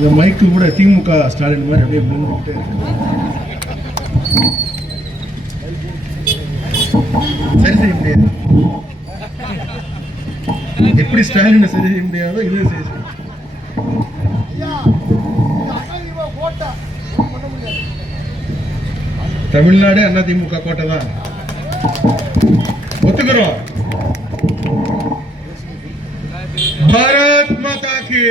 இந்த மைக்கு கூட திமுக ஸ்டாலின் மாதிரி அப்படியே முன்னிட்டு சரி செய்ய முடியாது. எப்படி ஸ்டாலின் சரி செய்ய முடியாதோ இது சரி செய்ய. தமிழ்நாடு அண்ணா திமுக கோட்டை தான் ஒத்துக்கிறோம். பாரத் மாதா கி,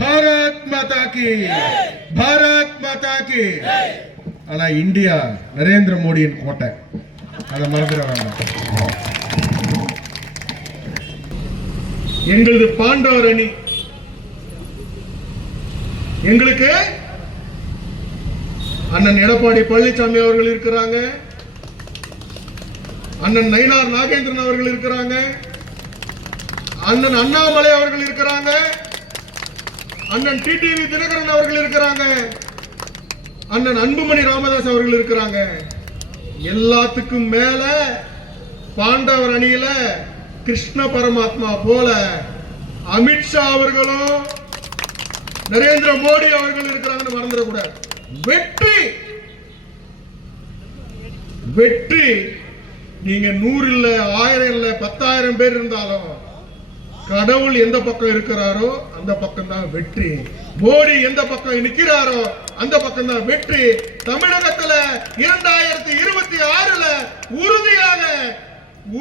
பாரத் மாதா கி, பாரத் மாதா கி. ஆனா இந்தியா நரேந்திர மோடியின் கோட்டை, அதை மறந்துட வேண்டாம். எங்களது பாண்டவர் அணி, எங்களுக்கு அண்ணன் எடப்பாடி பழனிசாமி அவர்கள் இருக்கிறாங்க, அண்ணன் நயினார் நாகேந்திரன் அவர்கள் இருக்கிறாங்க, அண்ணன் அண்ணாமலை அவர்கள் இருக்கிறாங்க, அண்ணன் டிடிவி தினகரன் அவர்கள் இருக்கிறாங்க, அண்ணன் அன்புமணி ராமதாஸ் அவர்கள் இருக்கிறாங்க. எல்லாத்துக்கும் மேல பாண்டவர் அணியில கிருஷ்ண பரமாத்மா போல அமித்ஷா அவர்களும் நரேந்திர மோடி அவர்கள் இருக்கிறாங்கன்னு மறந்துடக்கூடாது. வெற்றி வெற்றி. நீங்க 100 இல்ல 1000 இல்ல 10,000 பேர் இருந்தாலும் கடவுள் எந்த பக்கம் இருக்கிறாரோ அந்த பக்கம் தான் வெற்றி. மோடி எந்த பக்கம் நிற்கிறாரோ அந்த பக்கம் தான் வெற்றி. தமிழகத்துல 2026ல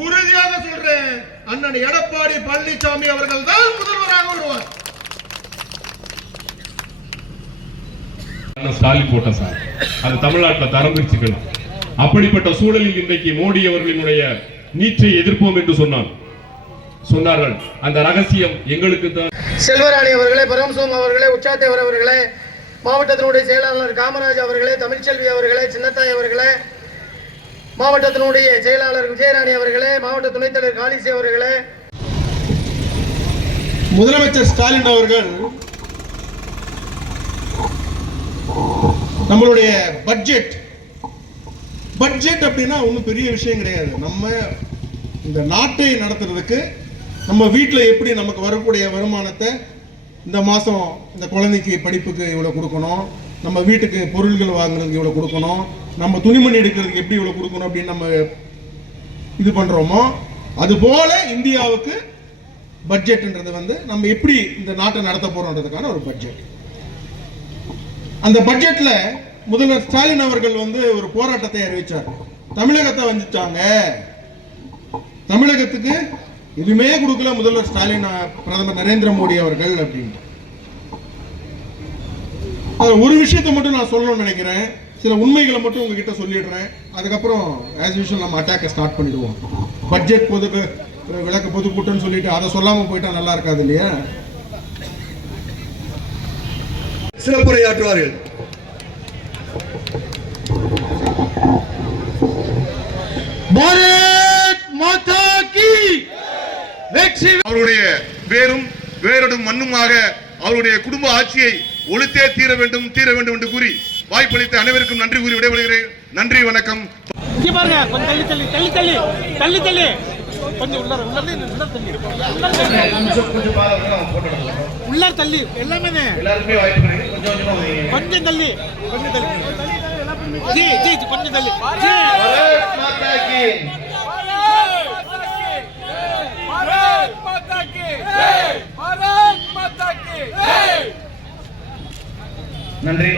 உறுதியாக சொல்றேன், அண்ணன் எடப்பாடி பழனிசாமி அவர்கள் தான் முதல்வராக வருவார். ஸ்டாலின் போட்ட சார் அது தமிழ்நாட்டில் தரம் பிரிச்சுக்கலாம். அப்படிப்பட்ட சூழலில் இன்றைக்கு மோடி அவர்களினுடைய நீச்சை எதிர்ப்போம் என்று சொன்னார்கள். அந்த ரகசியம் எங்களுக்கு தான். செல்வராணி அவர்களே, பரமசிவம் அவர்களே, உச்சாத்தேவர் அவர்களே, மாவட்டத்தினுடைய செயலாளர் காமராஜ் அவர்களே, தமிழ்ச்செல்வி அவர்களே, சின்னத்தாய் அவர்களே, மாவட்டத்தினுடைய செயலாளர் விஜயராணி அவர்களே, மாவட்ட துணைத் தலைவர் காளிசி அவர்களே, முதலமைச்சர் ஸ்டாலின் அவர்கள் நம்மளுடைய பட்ஜெட் அப்படின்னா ஒன்றும் பெரிய விஷயம் கிடையாது. நம்ம இந்த நாட்டை நடத்துறதுக்கு நம்ம வீட்டில் எப்படி நமக்கு வரக்கூடிய வருமானத்தை இந்த மாதம் இந்த குழந்தைக்கு படிப்புக்கு இவ்வளோ கொடுக்கணும், நம்ம வீட்டுக்கு பொருள்கள் வாங்குறதுக்கு இவ்வளோ கொடுக்கணும், நம்ம துணிமணி எடுக்கிறதுக்கு எப்படி இவ்வளோ கொடுக்கணும் அப்படின்னு நம்ம இது பண்ணுறோமோ, அதுபோல இந்தியாவுக்கு பட்ஜெட்ன்றது நம்ம எப்படி இந்த நாட்டை நடத்த போகிறோன்றதுக்கான ஒரு பட்ஜெட். அந்த பட்ஜெட்ல முதல்வர் ஸ்டாலின் அவர்கள் ஒரு போராட்டத்தை அறிவிச்சார். தமிழகத்தை வந்துட்டாங்க, தமிழகத்துக்கு எதுவுமே கொடுக்கல முதல்வர் ஸ்டாலின், பிரதமர் நரேந்திர மோடி அவர்கள் அப்படின்னு. ஒரு விஷயத்தை மட்டும் நான் சொல்லணும்னு நினைக்கிறேன், சில உண்மைகளை மட்டும் உங்ககிட்ட சொல்லிடுறேன். அதுக்கப்புறம் ஆஸ் யூஷுவல் நம்ம அட்டாக்கை ஸ்டார்ட் பண்ணிடுவோம். பட்ஜெட் பொதுக்கூட்டம்னு சொல்லிட்டு அதை சொல்லாம போயிட்டா நல்லா இருக்காது இல்லையா? சிறப்புரையாற்றுவார்கள். பாரத் மாதா கி வெற்றி. அவருடைய வேரோடும் மண்ணுமாக அவருடைய குடும்ப ஆட்சியை ஒழித்தே தீர வேண்டும் என்று கூறி வாய்ப்பளித்த அனைவருக்கும் நன்றி கூறி விடைபெறுகிறேன். நன்றி, வணக்கம். உள்ளார் தள்ளி எல்லாமே கொஞ்சம் தள்ளி கொஞ்சம் தள்ளி. நன்றி.